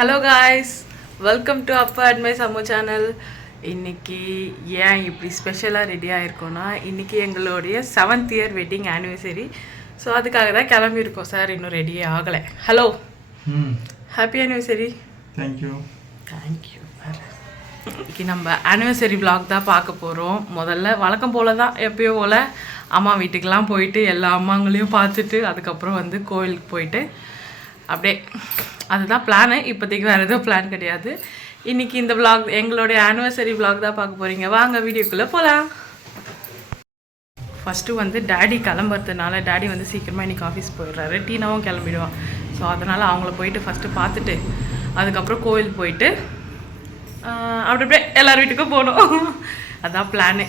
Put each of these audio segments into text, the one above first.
Hello guys, welcome to அப்பா and my Jammu channel. இன்றைக்கி ஏன் இப்படி ஸ்பெஷலாக ரெடி ஆகிருக்கோன்னா, இன்றைக்கி எங்களுடைய 7th year wedding anniversary. So அதுக்காக தான் கிளம்பியிருக்கோம். சார் இன்னும் ரெடியே ஆகலை. Hello, happy anniversary. தேங்க்யூ. இன்றைக்கி நம்ம ஆனிவர்சரி விலாக் தான் பார்க்க போகிறோம். முதல்ல வழக்கம் போல் தான், எப்பயோ போல் அம்மா வீட்டுக்கெலாம் போயிட்டு எல்லா அம்மாங்களையும் பார்த்துட்டு அதுக்கப்புறம் வந்து கோயிலுக்கு போயிட்டு அப்படியே அதுதான் பிளானு. இப்போதைக்கு வேறு எதுவும் பிளான் கிடையாது. இன்றைக்கி இந்த விலாக் எங்களுடைய ஆனிவர்சரி விலாக் தான் பார்க்க போகிறீங்க. வாங்க வீடியோக்குள்ளே போகலாம். ஃபஸ்ட்டு வந்து டேடி கிளம்புறதுனால, டேடி வந்து சீக்கிரமாக இன்றைக்கி ஆஃபீஸ் போயிடுறாரு. டீனாவும் கிளம்பிடுவான். ஸோ அதனால் அவங்கள போயிட்டு ஃபஸ்ட்டு பார்த்துட்டு அதுக்கப்புறம் கோயில் போயிட்டு அப்படியே எல்லார் வீட்டுக்கும் போகணும். அதுதான் பிளானு.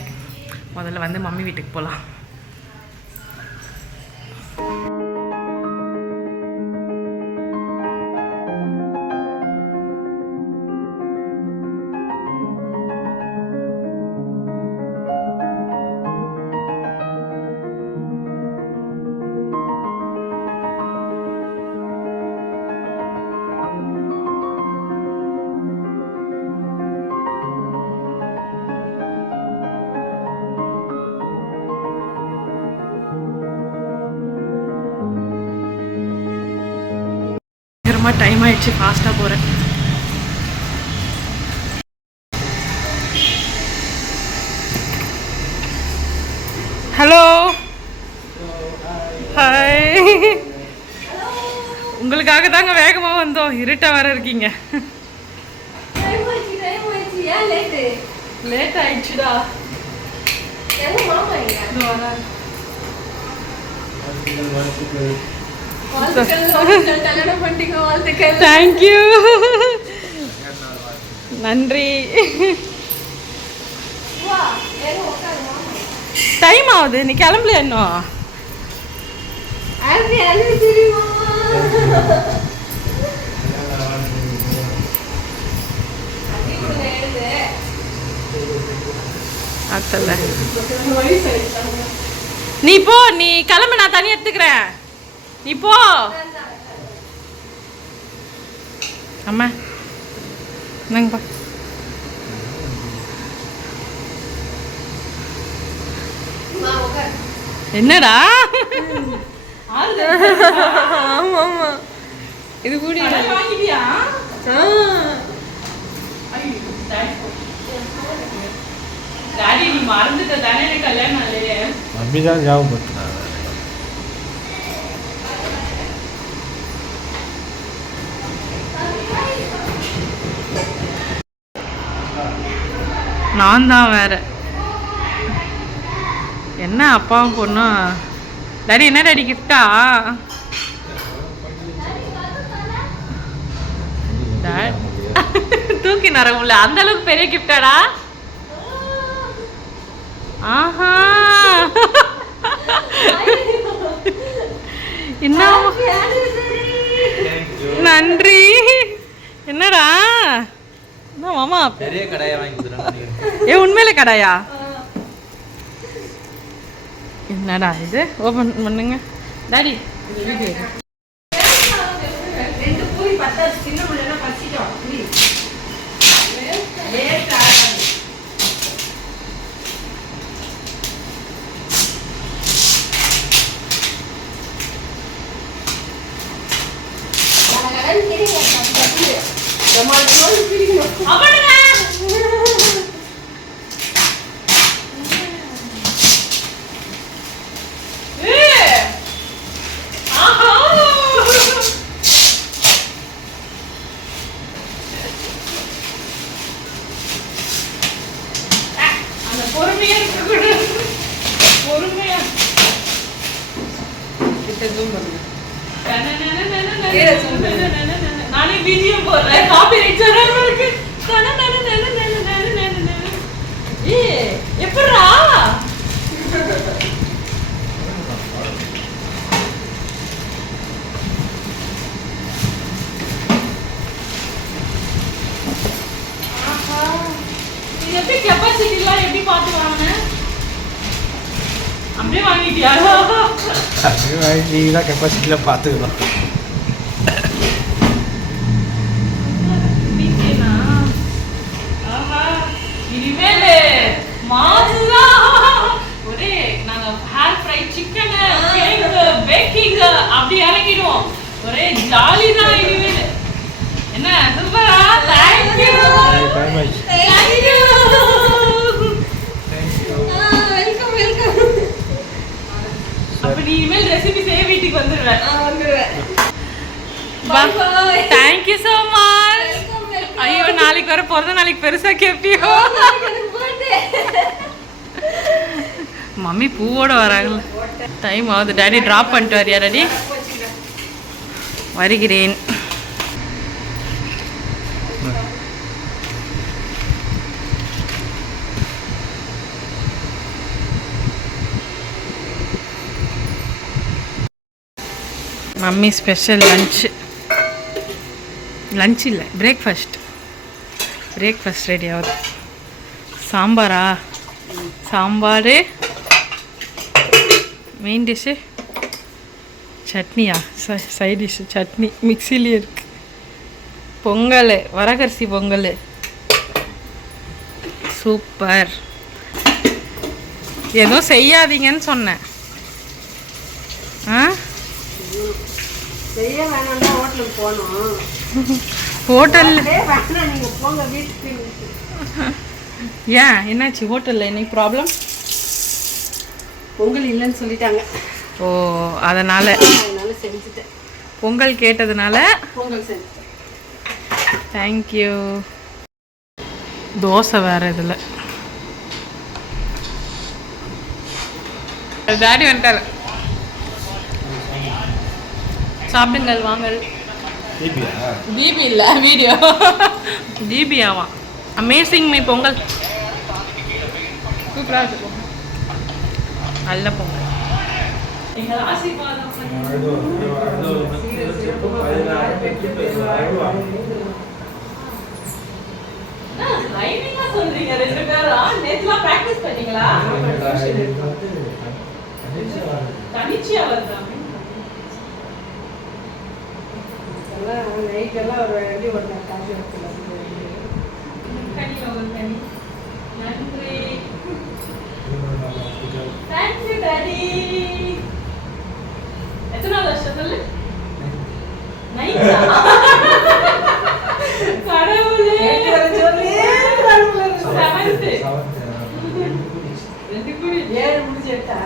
முதல்ல வந்து மம்மி வீட்டுக்கு போகலாம். டைம் ஆயிடுச்சு, ஃபாஸ்ட்டாக போகிறேன். Hello, hi. உங்களுக்காக தாங்க வேகமாக வந்தோம். இருட்டாக வர இருக்கீங்க. லேட் ஆயிடுச்சுடா. தேங்க்யூ, நன்றி. டைம் ஆகுது, நீ கிளம்பல இன்னும். நீ போ, நீ கிளம்பு, நான் தனி எடுத்துக்கிறேன். நீ போ. அம்மா என்னங்கப்பா, என்னடா? ஆமா ஆமா, இது கூட வாங்கிட்டியா? டாடி நீ மறந்துட்ட தானே, எனக்கு கல்யாணம் இல்லையே. அப்படிதான் ஞாபகப்படுத்தினாங்க. நான் தான் வேற என்ன அப்பாவும் பொண்ணும். டாடி என்ன டாடி கிஃப்டா? தூக்கி நரங்கும்ல, அந்த அளவுக்கு பெரிய கிஃப்டாடா. ஆஹா, என்ன நன்றி. என்னடா மாமா, பெரிய கடாயா வாங்கி கொடுத்துறாங்க. ஏ உண்மையிலே கடாயா? என்னடா இது? ஓபன் பண்ணுங்க டாடி. ரெண்டு பூரி பத்தா, சின்ன முள்ளனா பச்சிட்டோம். பொறுமையா இருக்க, பொறுமையா நானே பிஜிஎம் போடுறேன். காப்பிரைட் இருக்கு. எப்படா எப்படி கெப்பாசிட்டிலாம் எப்படி பார்த்து வாங்கினேன்? அப்படியே வாங்கிட்டியா? நீ தான் கெப்பாசிட்டியில் பார்த்துக்கலாம். ஜாலி தான் இனிமேல். என்ன சூப்பரா? Thank you. Very much. Thank you. Welcome welcome. அப்ப நீ இனிமேல் ரெசிபி செய்ய வீட்டுக்கு வந்துடுவேன். வந்துடுவேன். Bye Bye bye. Thank you so much. Welcome welcome. ஐயோ நாளைக்கு வர பிறந்த நாளைக்கு பெருசா கேப்பியோ. எனக்கு birthday. மம்மி பூவோட வராங்கல்ல. டைம் ஆகுது. டாடி டிராப் பண்ணிட்டு வரியா டாடி? வருகிறேன். மம்மி ஸ்பெஷல் லஞ்ச் இல்லை பிரேக்ஃபாஸ்ட் ரெடி ஆகுது. சாம்பாரா? சாம்பார், மெயின் டிஷ்ஷு சட்னியா? சைட் டிஷ்ஷு சட்னி மிக்சிலே இருக்கு. பொங்கல், வரகரிசி பொங்கல். சூப்பர். எதுவும் செய்யாதீங்கன்னு சொன்னேன். ஆ செய்ய வேணாம்னா ஹோட்டலுக்கு போகணும். ஹோட்டலில் வேணாம், நீங்கள் போங்க வீட்டுக்கு. ஏன் என்னாச்சு ஹோட்டலில் இன்னைக்கு ப்ராப்ளம்? பொங்கல் இல்லைன்னு சொல்லிட்டாங்க, ஓ அதனால் அதனால செஞ்சுட்டேன். பொங்கல் கேட்டதுனால பொங்கல் செஞ்சுட்டேன். தேங்க்யூ. தோசை வேறு இதில். டாடி வந்துட்டார். சாப்பிடுங்கள் வாங்கள். பிபி இல்லை வீடியோ. பிபியாவா? அமேசிங் மீ பொங்கல் சூப்பராக இருக்கு. பொங்கல் நல்ல பொங்கல். எங்கள் ஆசீர்வாதம் சொல்றீங்க ரெண்டு பேரும். நேற்றுலாம் ப்ராக்டிஸ் பண்ணீங்களா? தனிச்சியா வருதா? நைட்டெல்லாம் ஒரு ரெடி பண்ண காஃபி எடுத்துக்கலாம். நன்றி. Thank you daddy. எத்தனாவது வருஷத்துல? கடவுளே. ஏழு முடிச்சு எடுத்தா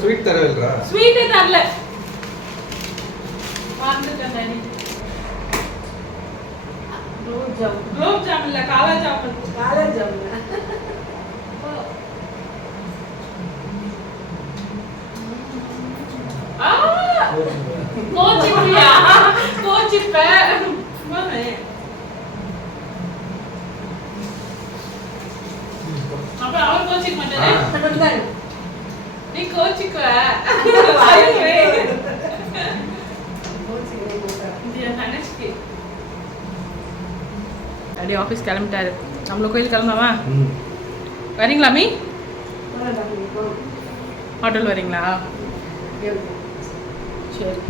ஸ்வீட் தரவில்லை. ஸ்வீட்டே தரல. மறந்துட்டேன் டாடி. குலோப் ஜாமுன் இல்ல, காலா ஜாமுன். காலேஜ் ஜாமுன். கோச்சிப்பியா? கோச்சிப்ப. மாமே. அப்ப அவர் கோச்சிக்க மாட்டாரு. நீ கோச்சிக்குவ. தங்கச்சிக்கு. அப்படியே ஆஃபீஸ் கிளம்பிட்டாரு. நம்மள கோயில் கிளம்பாமா? வரீங்களா மீ? ஹோட்டல் வரீங்களா? சரி.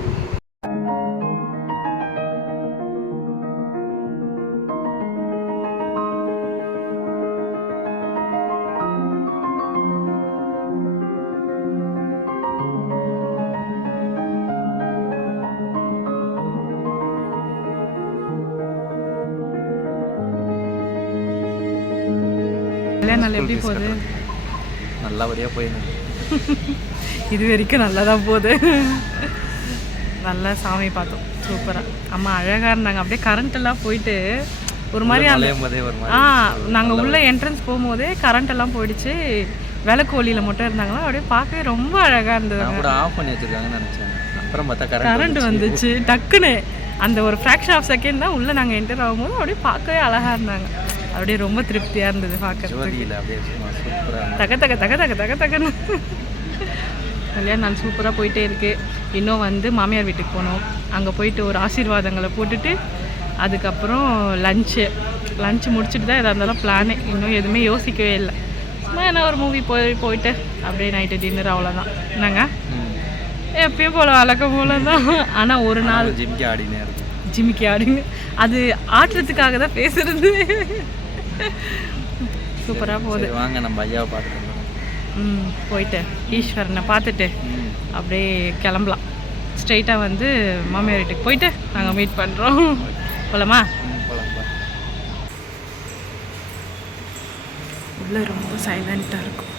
கல்யாணம் எப்படி போகுது? நல்லபடியாக போயிடுது. இது வரைக்கும் நல்லா தான் போகுது. நல்லா சாமி பார்த்தோம் சூப்பராக. அம்மா அழகாக இருந்தாங்க. அப்படியே கரண்ட் எல்லாம் போயிட்டு ஒரு மாதிரி நாங்கள் உள்ள என்ட்ரன்ஸ் போகும்போதே கரண்ட் எல்லாம் போயிடுச்சு. விளக்கு ஒளியில் மட்டும் இருந்தாங்களா, அப்படியே பார்க்கவே ரொம்ப அழகாக இருந்தது. ஆஃப் பண்ணி வச்சுருக்காங்கன்னு நினச்சேன். அப்புறம் பார்த்தா கரண்ட் வந்துச்சு டக்குன்னு. அந்த ஒரு ஃப்ராக்ஷன் ஆஃப் செகண்ட் தான் உள்ளே நாங்கள் என்டர் ஆகும்போது அப்படியே பார்க்கவே அழகாக இருந்தாங்க. அப்படியே ரொம்ப திருப்தியாக இருந்தது பார்க்கறதுக்கு. தக தக தக தக தக தகன்னு கல்யாணம் நாள் சூப்பராக போயிட்டே இருக்குது. இன்னும் வந்து மாமியார் வீட்டுக்கு போனோம். அங்கே போயிட்டு ஒரு ஆசீர்வாதங்களை போட்டுட்டு அதுக்கப்புறம் லஞ்சு முடிச்சுட்டு தான் எதாக இருந்தாலும் பிளானு. இன்னும் எதுவுமே யோசிக்கவே இல்லை. சும்மா என்ன ஒரு மூவி போயிட்டு அப்படியே நைட்டு டின்னர் அவ்வளோதான். என்னங்க எப்பயும் போல வழக்கம் போல தான். ஆனால் ஒரு நாள் ஜிமிக்கி ஆடின்னு அது ஆட்டுறதுக்காக தான் பேசுறது. சூப்பராக போகுது. வாங்க நம்ம ஐயாவை பார்த்துட்டு. போயிட்டு ஈஸ்வரனை பார்த்துட்டு அப்படியே கிளம்பலாம். ஸ்ட்ரெயிட்டாக வந்து மாமியார் வீட்டுக்கு போயிட்டு நாங்கள் மீட் பண்ணுறோம். போகலாமா? உள்ளே ரொம்ப சைலண்ட்டாக இருக்கும்.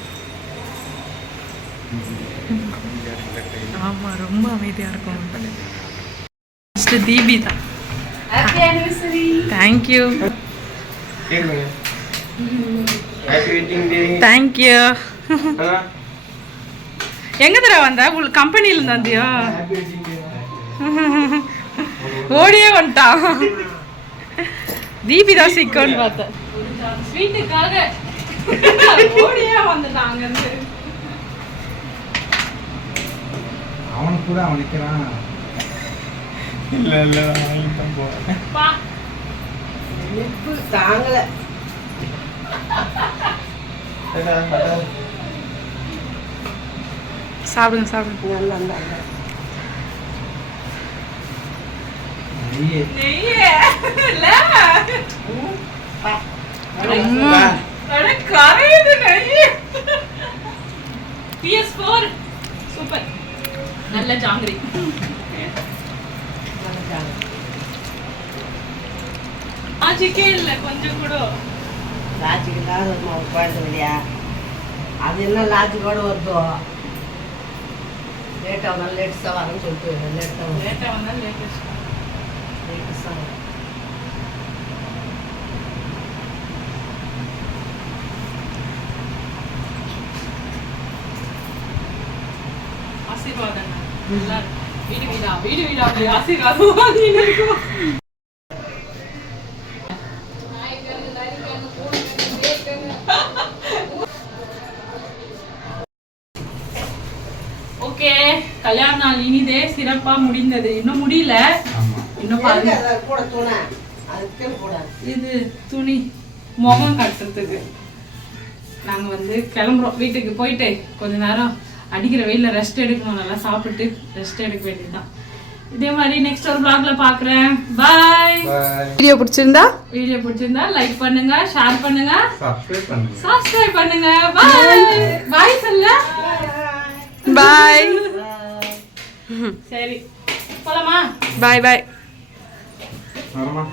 ஆமாம், ரொம்ப அமைதியாக இருக்கும். ஃபஸ்ட்டு தீபி தான். Happy anniversary. Thank you happy wedding day. Thank you. எங்கே தர வந்த? உங்களுக்கு கம்பெனியில் வந்தியா? Happy wedding day. ஓடியே வந்துட்டான். தீபி தான் சிக்கோன்னு பார்த்தேன். ஸ்வீட்டுக்காக ஓடியே வந்துட்டான் அங்கேருந்து. அவனுக்கு கூட அவன் நிற்கிறான். இல்ல இல்ல தான் போறேன். தாங்கல. சாப்பிடுங்க சாப்பிடுங்க. நல்லா இருந்தாங்க. PS4 super. நல்ல ஜாங்கிரி. ஆச்சிக்கே இல்லை கொஞ்சம் கூட. லாஜிக் இல்லாத ஒரு குழந்தை இல்லையா? அது என்ன லாஜிக்கோடு வருதோ? லேட்டாக வந்தாலும் லேட்டஸ்டாக வரேன்னு சொல்லிட்டு லேட்டாக வந்தாலும் லேட்டஸ்டாக ஆசீர்வாதம் வீடு வீடா வீடு வீடா அப்படி ஆசீர்வாதம் வாங்கின்னு இருக்கும். ஓகே, கல்யாண நாள் இனிதே சிறப்பா முடிந்தது. இன்னும் முடியல, இன்னும் பாருங்க. கூட துணை அதுக்கே கூட இது துணி முகம் கட்டுறதுக்கு. நாங்கள் வந்து கிளம்புறோம். வீட்டுக்கு போயிட்டு கொஞ்ச நேரம் அடிக்கிற வெயில ரெஸ்ட் எடுக்கணும். நல்லா சாப்பிட்டு ரெஸ்ட் எடுக்க வேண்டியதுதான். இதே மாதிரி நெக்ஸ்ட் ஒரு vlogல பார்க்குறேன். பாய். வீடியோ பிடிச்சிருந்தா லைக் பண்ணுங்க, ஷேர் பண்ணுங்க, சப்ஸ்கிரைப் பண்ணுங்க. பாய் பாய் சொல்ல. பாய். சரி போலாமா? பாய் பாய். வரமா?